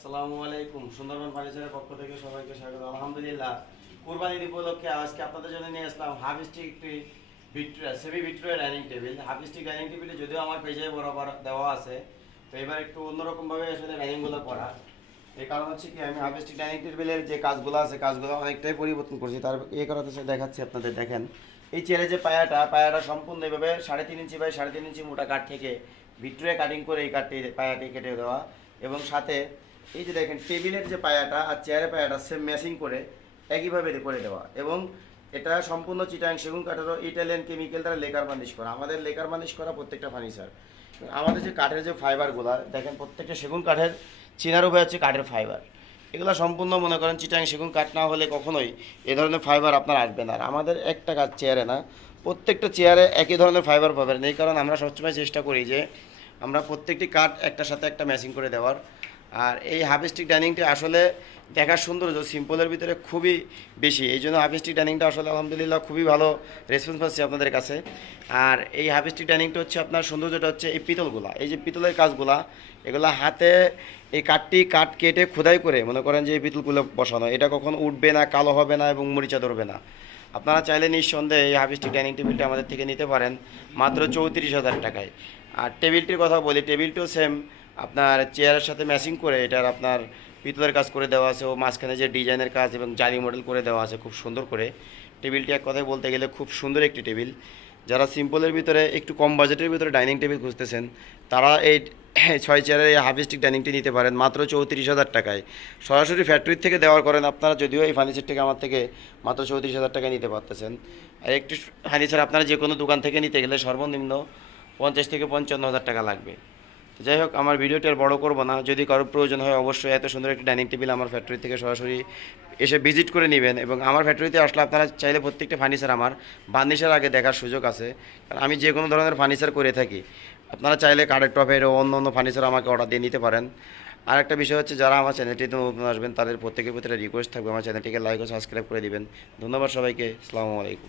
আসসালামু আলাইকুম। সুন্দরবন ফার্নিচারের পক্ষ থেকে সবাইকে স্বাগত। আলহামদুলিল্লাহ, কুরবানির উপলক্ষে আজকে আপনাদের জন্য নিয়ে আসলাম হাফ স্টিক একটি Victoria semi Victoria dining table. Half stick dining টেবিলে যদিও আমার পেজে বরাবর দেওয়া আছে, তো এবার একটু অন্যরকমভাবে আসলে ডাইনিংগুলো করা এই কারণ হচ্ছে কি, আমি হাফ স্টিক ডাইনিং টেবিলের যে কাজগুলো আছে, কাজগুলো অনেকটাই পরিবর্তন করছি। তার এই কারণে দেখাচ্ছি আপনাদের, দেখেন। এই চেয়ারে যে পায়াটা পায়াটা সম্পূর্ণ এইভাবে সাড়ে তিন ইঞ্চি বাই সাড়ে তিন ইঞ্চি মোটা কাঠ থেকে ভিক্টোরিয়া কাটিং করে এই কাঠটি, পায়াটি কেটে দেওয়া। এবং সাথে এই যে দেখেন, টেবিলের যে পায়াটা আর চেয়ারের পায়াটা সেম ম্যাচিং করে একইভাবে করে দেওয়া। এবং এটা সম্পূর্ণ চিটাং সেগুন কাঠেরও ইটালিয়ান কেমিক্যাল দ্বারা লেকার মালিশ করা। আমাদের লেকার মালিশ করা প্রত্যেকটা ফার্নিচার আমাদের যে কাঠের যে ফাইবারগুলো দেখেন প্রত্যেকটা সেগুন কাঠের চিনার উপায় হচ্ছে কাঠের ফাইবার এগুলো সম্পূর্ণ মনে করেন চিটাং সেগুন কাঠ না হলে কখনোই এ ধরনের ফাইবার আপনার আসবে না। আর আমাদের একটা কাঠ চেয়ারে না, প্রত্যেকটা চেয়ারে একই ধরনের ফাইবার পাবেন। এই কারণ আমরা সবসময় চেষ্টা করি যে আমরা প্রত্যেকটি কাঠ একটার সাথে একটা ম্যাচিং করে দেওয়ার। আর এই হাফস্টিক ডাইনিংটি আসলে দেখার সৌন্দর্য সিম্পলের ভিতরে খুবই বেশি। এই জন্য হাফস্টিক ডাইনিংটা আসলে আলহামদুলিল্লাহ খুবই ভালো রেসপন্স পাচ্ছি আপনাদের কাছে। আর এই হাফস্টিক ডাইনিংটা হচ্ছে আপনার সৌন্দর্যটা হচ্ছে এই পিতলগুলা, এই যে পিতলের কাজগুলা, এগুলা হাতে এই কাঠটি কাঠ কেটে খোদাই করে মনে করেন যে এই পিতলগুলো বসানো, এটা কখন উঠবে না, কালো হবে না এবং মরিচা ধরবে না। আপনারা চাইলে নিঃসন্দেহে এই হাফিস্টিক ডাইনিং টেবিলটা আমাদের থেকে নিতে পারেন, মাত্র চৌত্রিশ হাজার টাকায়। আর টেবিলটির কথা বলি টেবিলটিও সেম আপনার চেয়ারের সাথে ম্যাচিং করে এটার আপনার পিতলের কাজ করে দেওয়া আছে, ও মাঝখানে যে ডিজাইনের কাজ এবং জালি মডেল করে দেওয়া আছে, খুব সুন্দর করে। টেবিলটি এক কথায় বলতে গেলে খুব সুন্দর একটি টেবিল যারা সিম্পলের ভিতরে একটু কম বাজেটের ভিতরে ডাইনিং টেবিল খুঁজতেছেন, তারা এই ছয় চেয়ারের এই হাফিস্টিক ডাইনিংটি নিতে পারেন মাত্র চৌত্রিশ হাজার টাকায়। সরাসরি ফ্যাক্টরি থেকে দেওয়ার করেন আপনারা যদিও এই ফার্নিচার থেকে আমার থেকে মাত্র চৌত্রিশ হাজার টাকায় নিতে পারতেছেন। আর একটি ফার্নিচার আপনারা যে কোনো দোকান থেকে নিতে গেলে সর্বনিম্ন পঞ্চাশ থেকে পঞ্চান্ন হাজার টাকা লাগবে। যাই হোক, আমার ভিডিওটি আর বড় করব না। যদি কারোর প্রয়োজন হয়, অবশ্যই এত সুন্দর একটি ডাইনিং টেবিল আমার ফ্যাক্টরি থেকে সরাসরি এসে ভিজিট করে নেবেন এবং আমার ফ্যাক্টরিতে আসলে আপনারা চাইলে প্রত্যেকটা ফার্নিচার আমার বার্নিশের আগে দেখার সুযোগ আছে। কারণ আমি যে কোনো ধরনের ফার্নিচার করে থাকি। আপনারা চাইলে কার্ডের টপের ও অন্য অন্য ফার্নিচার আমাকে অর্ডার দিয়ে নিতে পারেন। আর একটা বিষয় হচ্ছে, যারা আমার চ্যানেলটিতে নতুন আসবেন, তাদের প্রত্যেকের প্রতি রিকোয়েস্ট থাকবে। আমার চ্যানেলটিকে লাইক ও সাবস্ক্রাইব করে দিবেন। ধন্যবাদ সবাইকে। আসসালামু আলাইকুম।